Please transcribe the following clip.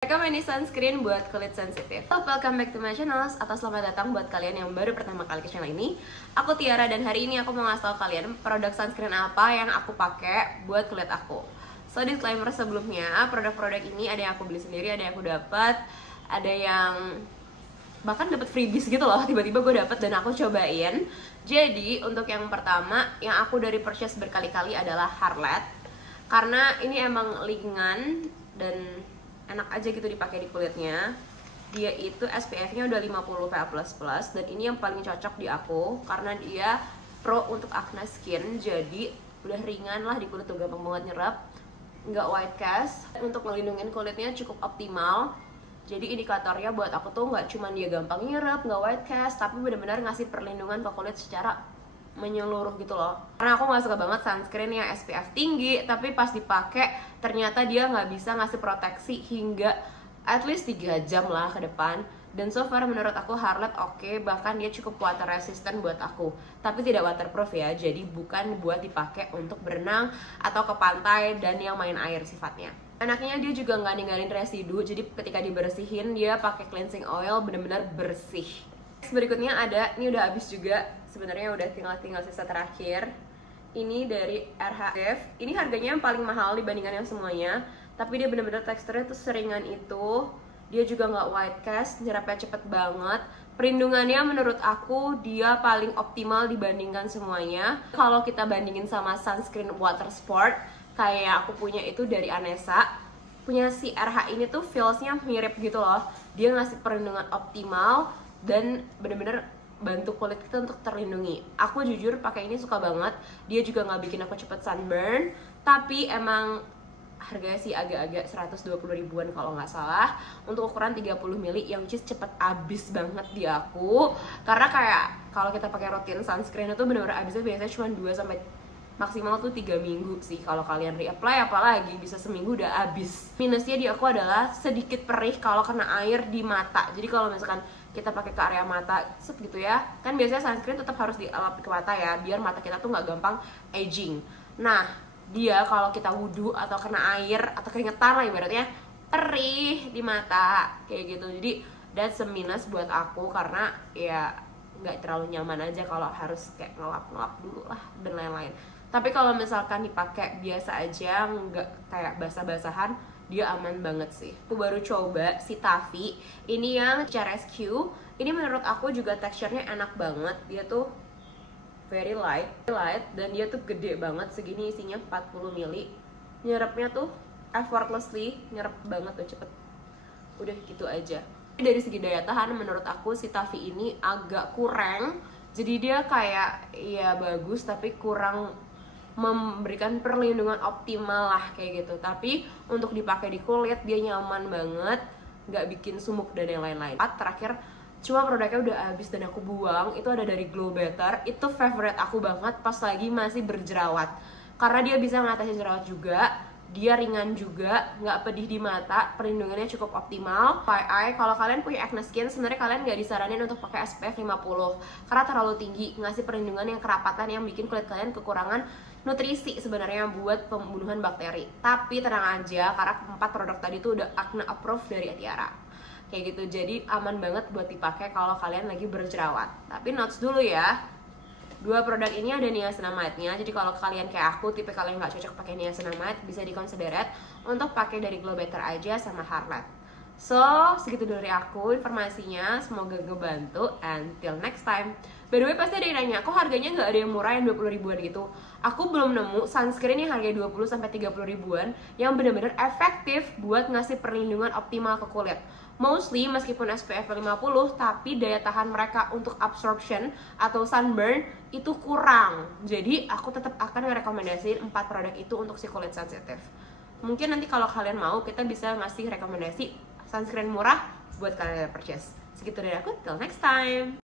Ini sunscreen buat kulit sensitif. Welcome back to my channel, atau selamat datang buat kalian yang baru pertama kali ke channel ini. Aku Tiara dan hari ini aku mau ngasih tau kalian produk sunscreen apa yang aku pakai buat kulit aku. So disclaimer sebelumnya, produk-produk ini ada yang aku beli sendiri, ada yang aku dapat, ada yang bahkan dapat freebies gitu loh, tiba-tiba gue dapet dan aku cobain. Jadi untuk yang pertama yang aku dari purchase berkali-kali adalah Harlette, karena ini emang ringan dan enak aja gitu dipakai di kulitnya. Dia itu SPF-nya udah 50 PA++, dan ini yang paling cocok di aku karena dia pro untuk acne skin. Jadi udah ringan lah di kulit tuh, gampang banget nyerap, nggak white cast. Untuk ngelindungin kulitnya cukup optimal. Jadi indikatornya buat aku tuh nggak cuma dia gampang nyerap, nggak white cast, tapi benar-benar ngasih perlindungan ke kulit secara menyeluruh gitu loh. Karena aku nggak suka banget sunscreen yang SPF tinggi, tapi pas dipakai ternyata dia nggak bisa ngasih proteksi hingga at least 3 jam lah ke depan. Dan so far menurut aku Harlette oke, bahkan dia cukup water resistant buat aku, tapi tidak waterproof ya, jadi bukan buat dipakai untuk berenang atau ke pantai dan yang main air sifatnya. Enaknya dia juga nggak ninggalin residu, jadi ketika dibersihin dia pakai cleansing oil bener-bener bersih. Berikutnya ada, ini udah habis juga, sebenarnya udah tinggal sisa terakhir. Ini dari RH. Ini harganya yang paling mahal dibandingkan yang semuanya, tapi dia bener-bener teksturnya tuh seringan itu. Dia juga nggak white cast, nyerapnya cepet banget. Perlindungannya menurut aku dia paling optimal dibandingkan semuanya. Kalau kita bandingin sama sunscreen water sport kayak aku punya itu dari Anessa, punya si RH ini tuh feelsnya mirip gitu loh. Dia ngasih perlindungan optimal dan bener-bener bantu kulit kita untuk terlindungi. Aku jujur pakai ini suka banget. Dia juga nggak bikin aku cepet sunburn, tapi emang harganya sih agak-agak 120 ribuan kalau nggak salah, untuk ukuran 30 ml yang which is cepet abis banget di aku. Karena kayak kalau kita pakai rutin sunscreen itu bener-bener abisnya biasanya cuma 2 sampai maksimal tuh 3 minggu sih. Kalau kalian reapply apalagi bisa seminggu udah abis. Minusnya di aku adalah sedikit perih kalau kena air di mata. Jadi kalau misalkan kita pakai ke area mata gitu ya, kan biasanya sunscreen tetap harus dielap ke mata ya, biar mata kita tuh nggak gampang aging. Nah dia kalau kita wudhu atau kena air atau keringetan lah ibaratnya, perih di mata kayak gitu. Jadi that's a minus buat aku, karena ya nggak terlalu nyaman aja kalau harus kayak ngelap dulu lah dan lain-lain. Tapi kalau misalkan dipakai biasa aja, nggak kayak basah-basahan, dia aman banget sih. Aku baru coba si Taffy, ini yang CRSQ. Ini menurut aku juga teksturnya enak banget. Dia tuh very light, dan dia tuh gede banget, segini isinya 40 ml. Nyerapnya tuh effortlessly, nyerap banget tuh cepet. Udah gitu aja. Dari segi daya tahan menurut aku si Taffy ini agak kurang. Jadi dia kayak ya bagus tapi kurang memberikan perlindungan optimal lah kayak gitu. Tapi untuk dipakai di kulit dia nyaman banget, nggak bikin sumuk dan yang lain-lain. Terakhir cuma produknya udah habis dan aku buang, itu ada dari Glow Better. Itu favorite aku banget pas lagi masih berjerawat, karena dia bisa mengatasi jerawat juga, dia ringan juga, nggak pedih di mata, perlindungannya cukup optimal. FYI, kalau kalian punya acne skin, sebenarnya kalian nggak disaranin untuk pakai SPF 50 karena terlalu tinggi, ngasih perlindungan yang kerapatan yang bikin kulit kalian kekurangan nutrisi sebenarnya buat pembunuhan bakteri. Tapi tenang aja, karena 4 produk tadi tuh udah acne approved dari Tiara kayak gitu, jadi aman banget buat dipakai kalau kalian lagi berjerawat. Tapi notes dulu ya, 2 produk ini ada niacinamide-nya, jadi kalau kalian kayak aku tipe kalian nggak cocok pakai niacinamide, bisa diconsider untuk pakai dari Glow Better aja sama Harlette. So segitu dari aku informasinya, semoga ngebantu. Until next time. By the way, pasti ada yang nanya, kok harganya nggak ada yang murah yang 20 ribuan gitu? Aku belum nemu sunscreen yang harganya 20 sampai 30 ribuan yang bener-bener efektif buat ngasih perlindungan optimal ke kulit. Mostly meskipun SPF 50, tapi daya tahan mereka untuk absorption atau sunburn itu kurang. Jadi aku tetap akan merekomendasiin 4 produk itu untuk si kulit sensitif. Mungkin nanti kalau kalian mau, kita bisa ngasih rekomendasi sunscreen murah buat kalian purchase. Segitu dari aku, till next time.